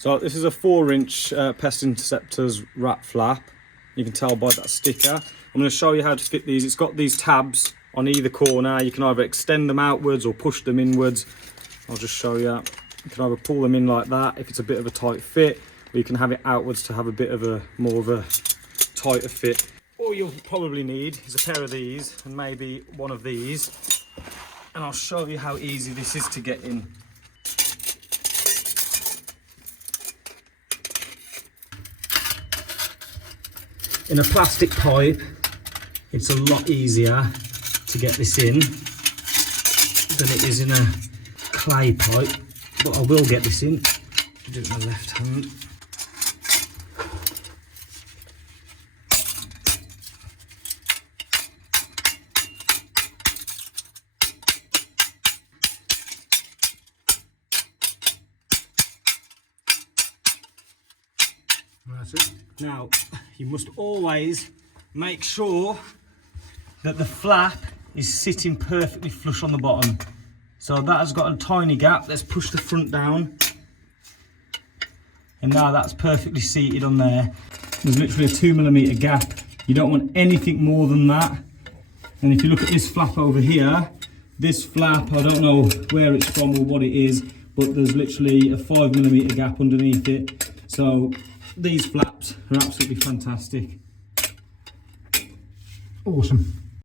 So this is a 4-inch Pest Interceptors Rat Flap. You can tell by that sticker. I'm going to show you how to fit these. It's got these tabs on either corner. You can either extend them outwards or push them inwards. I'll just show you. You can either pull them in like that if it's a bit of a tight fit, or you can have it outwards to have a bit of a more of a tighter fit. All you'll probably need is a pair of these and maybe one of these. And I'll show you how easy this is to get in. In a plastic pipe, it's a lot easier to get this in than it is in a clay pipe, but I will get this in. I'll do it with my left hand. That's it. Now, you must always make sure that the flap is sitting perfectly flush on the bottom. So that has got a tiny gap. Let's push the front down. And now that's perfectly seated on there. There's literally a 2mm gap. You don't want anything more than that. And if you look at this flap over here, this flap, I don't know where it's from or what it is, but there's literally a 5mm gap underneath it. So these flaps are absolutely fantastic. Awesome.